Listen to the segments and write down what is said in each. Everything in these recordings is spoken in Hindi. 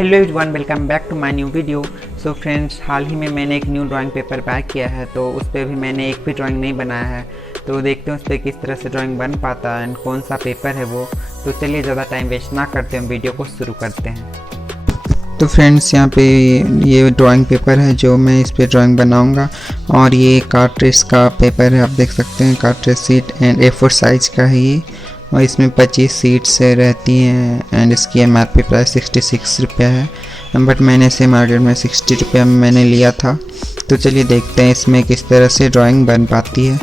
Hello everyone, welcome back to my new video. So friends, हाल ही में मैंने एक न्यू ड्राइंग पेपर बैक किया है, तो उस पर भी मैंने एक भी ड्राइंग नहीं बनाया है। तो देखते हैं उस पर किस तरह से ड्राइंग बन पाता है एंड कौन सा पेपर है वो। तो चलिए ज़्यादा टाइम वेस्ट ना करते हैं, वीडियो को शुरू करते हैं। तो फ्रेंड्स, यहाँ पे ये ड्राइंग पेपर है जो मैं इस पर ड्राइंग बनाऊँगा, और ये कार्ट्रेज का पेपर है। आप देख सकते हैं cartridge seat and A4 size का है ये, और इसमें 25 सीट्स रहती हैं एंड इसकी MRP प्राइस 66 रुपया है, बट मैंने इसे मार्केट में 60 रुपया में मैंने लिया था। तो चलिए देखते हैं इसमें किस तरह से ड्राइंग बन पाती है।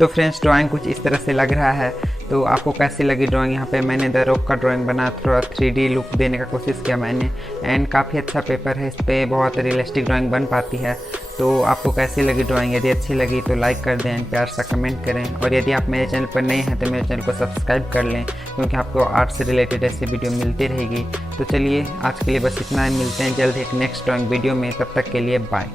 तो फ्रेंड्स, ड्राइंग कुछ इस तरह से लग रहा है। तो आपको कैसी लगी ड्राइंग? यहाँ पे मैंने द रॉक का ड्राइंग बनाया, थोड़ा 3D लुक देने का कोशिश किया मैंने, एंड काफ़ी अच्छा पेपर है, इस पर बहुत रियलिस्टिक ड्राइंग बन पाती है। तो आपको कैसी लगी ड्राइंग? यदि अच्छी लगी तो लाइक कर दें, प्यार सा कमेंट करें, और यदि आप मेरे चैनल पर नए हैं तो मेरे चैनल को सब्सक्राइब कर लें, क्योंकि आपको आर्ट से रिलेटेड ऐसी वीडियो मिलती रहेगी। तो चलिए आज के लिए बस इतना ही, मिलते हैं जल्द एक नेक्स्ट ड्राइंग वीडियो में, तब तक के लिए बाय।